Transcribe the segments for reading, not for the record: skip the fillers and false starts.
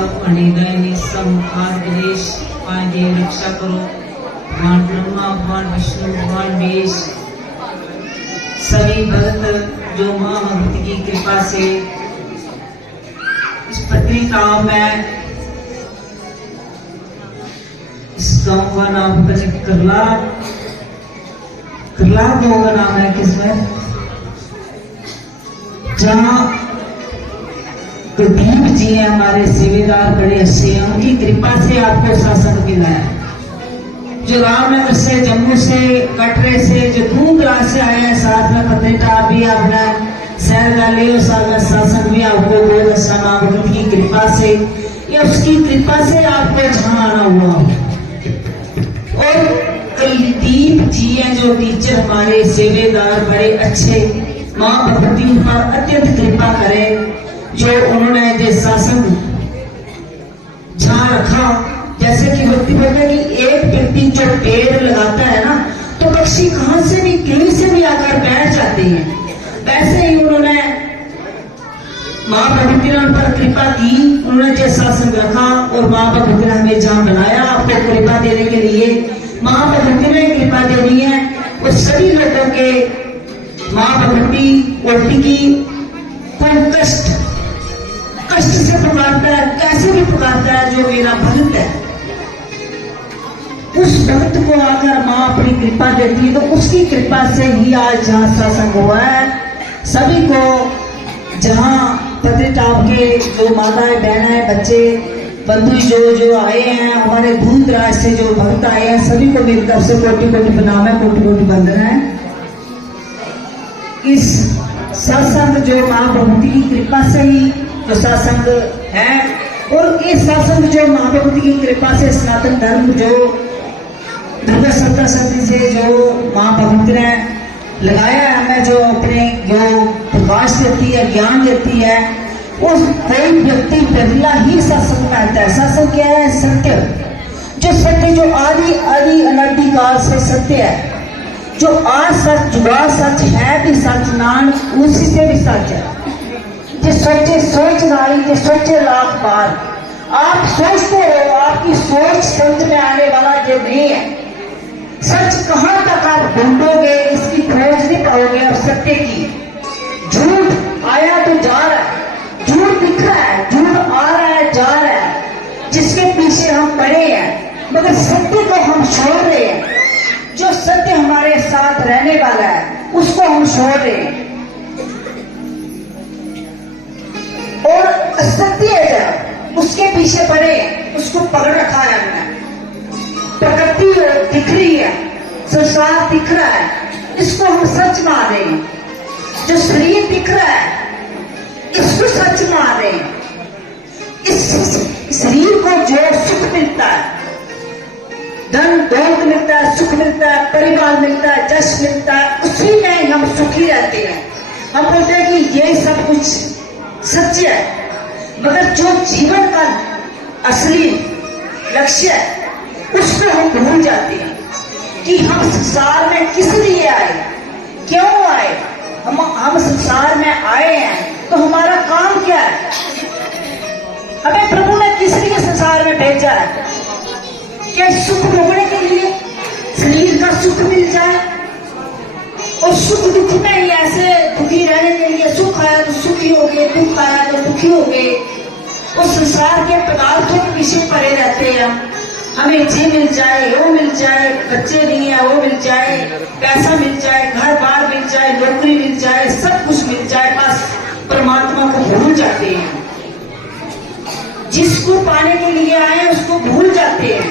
सब अणिदयनी समार गणेश पांडे रक्षा करो। भगवान ब्रह्मा, भगवान विष्णु, भगवान महेश, सभी भक्त जो माँ भगवती की कृपा से इस पत्री गांव में, इस गांव का नाम करला गांव का नाम है किसमें, जहाँ कुलदीप जी हैं हमारे सेवेदार, बड़े अच्छे हैं, उनकी कृपा से आपको सत्संग मिला है। जो रामनगर से, जम्मू से, कटरे से, जो दूर दराज से आए हैं, साथ में पत्नीटॉप भी आपने शहर डाले, उस सत्संग भी आपको बहुत अच्छा नाम की कृपा से, या उसकी कृपा से आपको जहाँ आना हुआ। और कुलदीप जी हैं जो टीचर हमारे सेवेदार, बड़े अच्छे, माँ भगवती उन पर अत्यंत कृपा करे, जो उन्होंने जो शासन जहाँ रखा। जैसे कि व्यक्ति बोलते हैं कि एक व्यक्ति जो पेड़ लगाता है ना, तो पक्षी कहां से भी, कहीं से भी आकर बैठ जाते हैं, वैसे ही उन्होंने माँ भगवती ने उन पर कृपा की, उन्होंने जो शासन रखा और माँ भगवती ने हमें जहाँ बनाया आपको कृपा देने के लिए। माँ भगवती ने कृपा देनी है और सभी लोगों के माँ भगवती उल्टी की कोई कष्ट से पुकारता है, कैसे भी पुकारता है, जो मेरा भक्त है, उस भक्त को अगर माँ अपनी कृपा देती है, तो उसकी कृपा से ही आज जहाँ सत्संग हुआ है। सभी को जहाँ पत्नीटॉप के जो माताएं, बहनें, बच्चे, बंधु जो आए हैं, हमारे दूर दराज से जो भक्त आए हैं, सभी को मेरी तरफ से कोटि कोटि प्रणाम है, कोटि कोटि वंदन है। इस सत्संग जो माँ भगवती की कृपा से ही जो सत्संग है, और ये सत्संग जो माँ भगवती की कृपा से सनातन धर्म जो दुर्गा सप्तशती से जो माँ भगवती ने लगाया है, हमें जो अपने जो प्रकाश देती है, ज्ञान देती है, उस कोई व्यक्ति बदला ही सत्संग में आता है। सत्संग क्या है? सत्य, जो सत्य जो आदि अनादि काल से सत्य है, जो आज सच, जुड़ा सच है भी सच, नान उसी से भी सच है। जो सोचे सोच नारी, जो सोचे लाख बार, आप सोचते रहो, आपकी सोच समझ में आने वाला जो नहीं है। सच कहाँ तक आप ढूंढोगे, इसकी खोज नहीं पाओगे आप सत्य की। झूठ आया तो जा रहा है, झूठ दिख रहा है, झूठ आ रहा है, जा रहा है, जिसके पीछे हम पड़े हैं, मगर सत्य को हम छोड़ रहे हैं। जो सत्य हमारे साथ रहने वाला है, उसको हम छोड़ रहे हैं, और असत्य है उसके पीछे पड़े, उसको पकड़ रखा है हमने। प्रकृति दिख रही है, संसार दिख रहा है, इसको हम सच मान रहे हैं। जो शरीर दिख रहा है, इसको सच मान रहे हैं। इस शरीर को जो सुख मिलता है, धन दौलत मिलता है, सुख मिलता है, परिवार मिलता है, जश मिलता है, उसी में हम सुखी रहते हैं। हम बोलते हैं कि ये सब कुछ सत्य है, मगर जो जीवन का असली लक्ष्य है, उसको हम भूल जाते हैं कि हम संसार में किस लिए आए, क्यों आए। हम संसार में आए हैं तो हमारा काम क्या है? हमें प्रभु ने किस लिए संसार में भेजा है? क्या सुख भोगने के लिए, शरीर का सुख मिल जाए, और सुख दुख में ही ऐसे दुखी रहने के लिए, सुख आया तो सुखी हो गए, दुख आया तो दुखी हो गए, और संसार के पदार्थों के पीछे पड़े रहते हैं। हमें ये मिल जाए, वो मिल जाए, बच्चे नहीं है वो मिल जाए, पैसा मिल जाए, घर बार मिल जाए, नौकरी मिल जाए, सब कुछ मिल जाए, बस परमात्मा को भूल जाते हैं। जिसको पाने के लिए आए उसको भूल जाते हैं।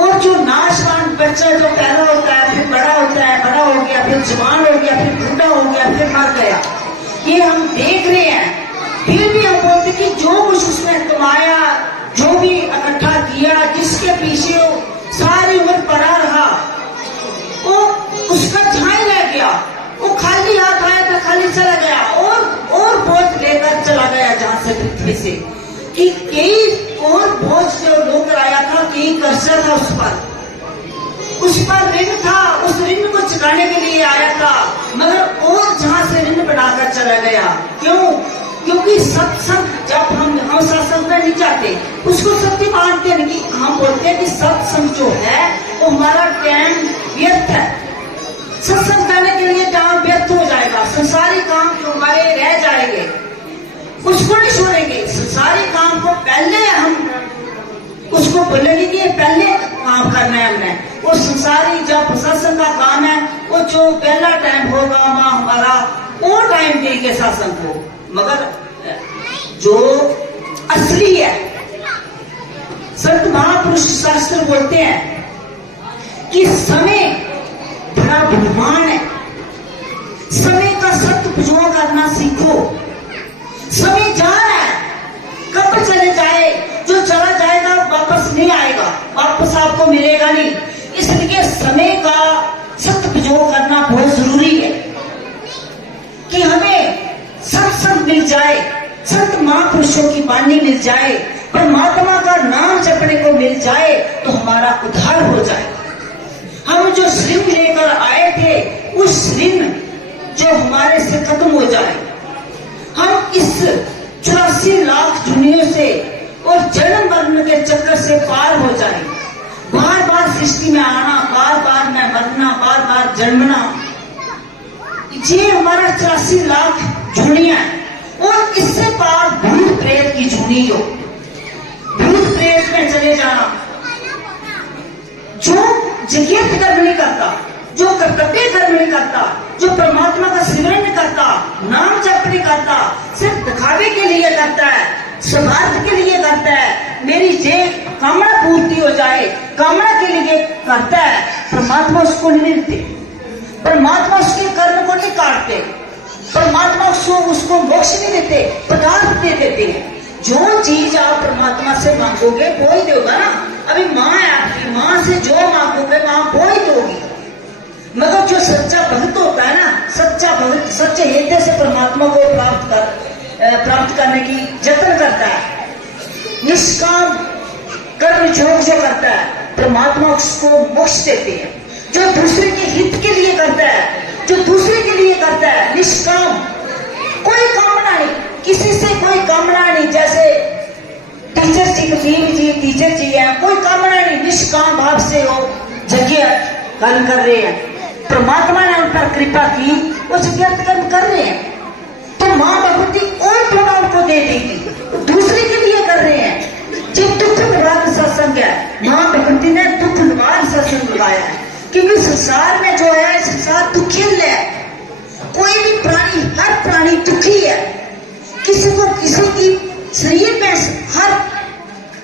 और जो नाशवान बच्चा जो पैदा होता है, फिर बड़ा होता है, बड़ा हो गया, फिर जवान हो गया, फिर बूढ़ा हो गया, फिर मर गया, ये हम देख रहे हैं। फिर भी हम बोलते कि जो कुछ उसने कमाया, जो भी इकट्ठा किया, जिसके पीछे सारी उम्र पड़ा रहा, वो उसका जहाँ ही रह गया, वो खाली हाथ आया तो खाली चला गया, और बोझ लेकर चला गया जहाँ से पृथ्वी से, कि कई और बोझ जो लेकर आया था, कई कर्जा था उस पर ऋण था, उस ऋण को चुकाने के लिए आया था, मगर और जहाँ से ऋण बनाकर चला गया। क्यों? क्योंकि सत्संग जब हम सत्संग में नहीं जाते, उसको सत्य मानते हैं कि हम बोलते हैं कि सत्संग जो है वो हमारा टाइम व्यर्थ है। सत्संग करने के लिए टाइम व्यर्थ हो जाएगा, संसारी काम जो हमारे रह जाएंगे उसको नहीं छोड़ेंगे। संसारी काम को पहले हम उसको बोलेंगे कि पहले काम करना है हमने। वो संसारी जब सत्संग का काम है वो जो पहला टाइम होगा वहां हमारा वो टाइम देंगे सत्संग को। मगर जो असली है, संत महापुरुष शास्त्र बोलते हैं कि समय बड़ा बुद्धिमान है, समय का सदुपयोग करना सीखो। समय जा रहा है, कब चले जाए, जो चला जाएगा वापस नहीं आएगा, वापस आपको मिलेगा नहीं। इसलिए समय का सदुपयोग करना बहुत जरूरी है कि हमें सत्संग मिल जाए, संत महापुरुषों की वाणी मिल जाए, परमात्मा का नाम जपने को मिल जाए तो हमारा उद्धार हो जाए। हम जो ऋण लेकर आए थे उस ऋण जो हमारे से खत्म हो जाए, हम इस 84 लाख दुनिया से और जन्म मरण के चक्कर से पार हो जाए। बार बार सृष्टि में आना, बार बार में मरना, बार बार जन्मना, ये हमारा 84 लाख झुनिया है। और इससे पार भूत प्रेत की झुनी हो, भूत प्रेत में चले जाना। जो जगत कर्म नहीं करता, जो कर्तव्य कर्म नहीं करता, जो परमात्मा का सिमरन नहीं करता, नाम जप नहीं करता, सिर्फ दिखावे के लिए करता है, स्वार्थ के लिए करता है, मेरी ये कामना पूर्ति हो जाए, कामना के लिए करता है, परमात्मा उसको नहीं मिलते, परमात्मा उसके कर्म को नहीं काटते, परमात्मा उसको मोक्ष नहीं देते, पदार्थ दे देते हैं। जो चीज आप परमात्मा से मांगोगे वो ही देगा ना। अभी माँ है आपकी, माँ से जो मांगोगे माँ वो ही दोगी। मगर जो सच्चा भक्त होता है ना, सच्चा भक्त सच्चे हृदय से परमात्मा को प्राप्त करने की जतन करता है, निष्काम कर्म जो करता है, परमात्मा उसको मोक्ष देते हैं। जो दूसरे के हित के लिए करता है, जो दूसरे के लिए करता है, निष्काम, कोई कामना नहीं, किसी से कोई कामना नहीं। जैसे टीचर जी, कबीर जी टीचर जी है, कोई कामना नहीं, निष्काम भाव से वो जगह कर्म कर रहे हैं। परमात्मा ने उन पर कृपा की, वो जगह कर्म कर रहे हैं, तो माँ भगवती और थोड़ा उनको दे देगी, दूसरे के लिए कर रहे हैं। जब दुख निवारण सत्संग है, माँ भगवती ने दुख निवारण सत्संग लगाया है, क्योंकि संसार में जो है, संसार दुखी है। कोई भी प्राणी, हर प्राणी दुखी है। किसी को किसी की शरीर में हर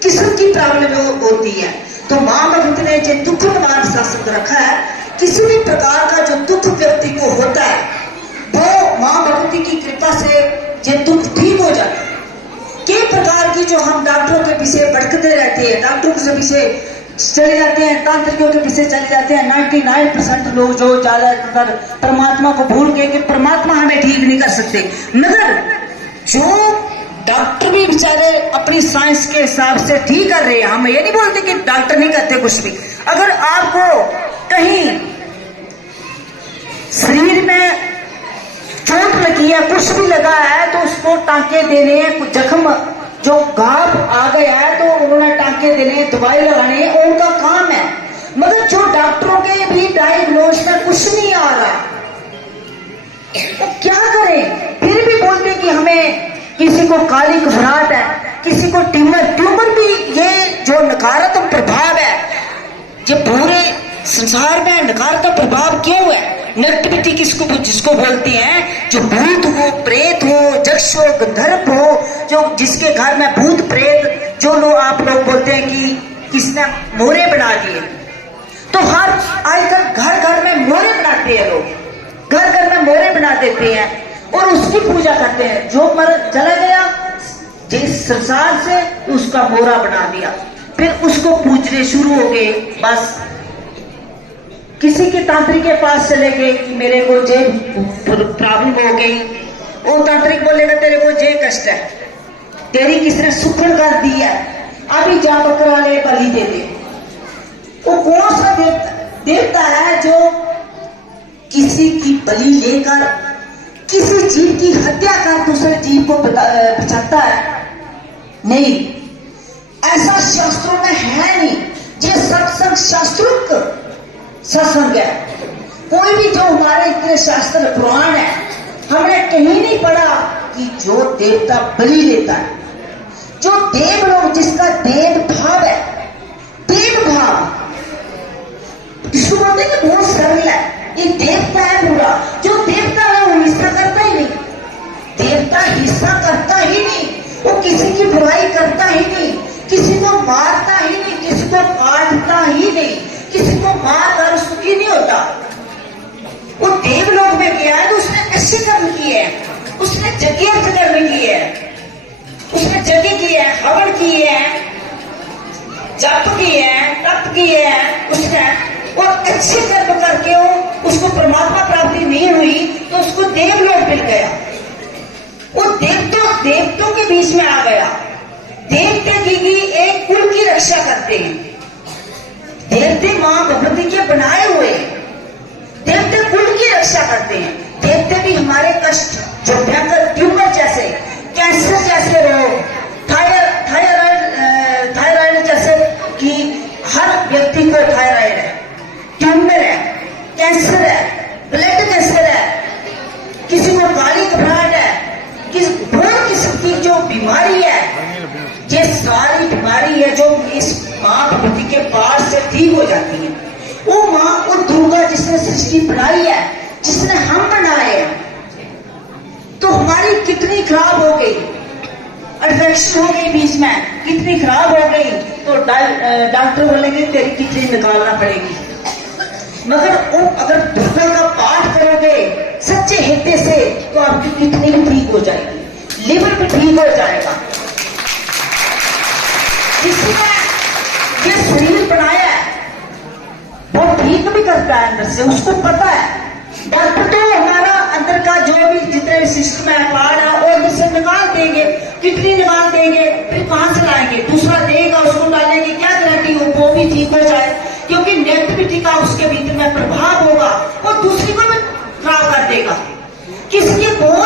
किस्म की प्रॉब्लम होती है। तो माँ भगवती ने जो दुख निवारण सत्संग रखा है, किसी भी प्रकार का जो दुख व्यक्ति को होता है वो माँ भगवती की कृपा से ये दुख ठीक हो जाता है। कई प्रकार की जो हम डॉक्टरों के पीछे भटकते रहते हैं, डॉक्टरों के पीछे चले जाते हैं, तांत्रिकों के पीछे चले जाते हैं। 99% लोग जो ज्यादातर परमात्मा को भूल गए कि परमात्मा हमें ठीक नहीं कर सकते। मगर जो डॉक्टर भी बेचारे अपनी साइंस के हिसाब से ठीक कर रहे हैं, हम ये नहीं बोलते कि डॉक्टर नहीं करते कुछ भी। अगर आपको कहीं शरीर में चोट लगी है, कुछ भी लगा है, तो उसको टांके देने हैं, कुछ जख्म जो घाव आ गया है तो उन्होंने टांके देने, दवाई लगाने, उनका काम है। मगर जो डॉक्टरों के भी डायग्नोज में कुछ नहीं आ रहा, वो क्या करें? फिर भी बोलते कि हमें किसी को काली घबराहट है, किसी को ट्यूमर भी, ये जो नकारात्मक प्रभाव है, ये पूरे संसार में नकारात्मक प्रभाव क्यों है? नेगेटिविटी जिसको बोलते हैं, जो भूत हो, प्रेत हो, यक्ष हो, गंधर्व हो, जो जिसके घर में भूत प्रेत, जो लोग आप लोग बोलते हैं कि किसने मोरे बना दिए, तो हर आजकल घर घर में मोरे बनाते हैं लोग, घर घर में मोरे बना देते हैं और उसकी पूजा करते हैं। जो मर चला गया जिस संसार से, उसका मोरा बना दिया, फिर उसको पूजने शुरू हो गए। बस किसी के तांत्रिक के पास चले गए कि मेरे को जे प्रॉब्लम हो गई, वो तांत्रिक बोलेगा तेरे को जे कष्ट है, तेरी किसने सुखन कर दी है, अभी जा बकरा ले बलि दे दे। वो कौन सा देवता है जो किसी की बलि लेकर किसी जीव की हत्या कर दूसरे जीव को बचाता है? नहीं, ऐसा शास्त्रों में है नहीं। ये सत्संग शास्त्रोक्त सत्संग है। कोई भी जो हमारे इतने शास्त्र पुराण है, हमने कहीं नहीं पढ़ा कि जो देवता बलि लेता है, जो देव लोग, जिसका देव भाव है, देव भाव जिसको बोलते हैं कि बहुत सरल है, ये देवता है पूरा। जो देवता है वो हिस्सा करता ही नहीं, देवता हिस्सा करता ही नहीं, वो किसी की बुराई करता ही नहीं, किसी को मारता ही नहीं, किसी को काटता ही नहीं, किसी को मार कर सुखी नहीं होता। वो देवलोक में गया है तो उसने अच्छे कर्म किए हैं, उसने यज्ञ कर्म किए हैं, उसने यज्ञ किए हैं, हवन किए हैं, जप किए हैं, तप किए हैं उसने, और अच्छे कर्म करके उसको परमात्मा प्राप्ति नहीं हुई तो उसको देवलोक मिल गया। वो देवतों के बीच में आ गया। देवते की एक कुल की रक्षा करते हैं। देवते मां भगवती के बनाए हुए, देवते कुल की रक्षा करते हैं। देवते भी हमारे कष्ट, जो भयंकर ट्यूमर जैसे, कैंसर जैसे रोग, थायराइड जैसे कि हर व्यक्ति को थायराइड है, ट्यूमर है, कैंसर है, ब्लड कैंसर है, किसी को काली घबराहट है, किसी बहुत किस्म की जो बीमारी है, ये सारी बीमारी है जो इस मां भगवती के पास से ठीक हो जाती है। वो मां, वो दुर्गा जिसने सृष्टि बनाई है, जिसने हम बनाए हैं, तो हमारी कितनी खराब हो गई, इन्फेक्शन हो गई बीच में, कितनी खराब हो गई, तो डॉक्टर बोलेंगे तेरी किडनी निकालना पड़ेगी। मगर वो अगर दुर्गा का पाठ करोगे सच्चे हृदय से तो आपकी किडनी भी ठीक हो जाएगी, लिवर भी ठीक हो जाएगा। जिसने ये शरीर बनाया है वो ठीक भी करता है अंदर से, उसको पता है। डॉक्टर तो हमारा अंदर का जो भी जितने सिस्टम है, पार्ट है, और से निकाल देंगे, किडनी निकाल देंगे, फिर कहां से लाएंगे, दूसरा देगा, उसको डालेंगे, क्या गारंटी वो भी ठीक हो जाए, क्योंकि नेगेटिविटी का उसके भीतर में प्रभाव होगा, वो दूसरी को भी खराब कर देगा। किसी के बहुत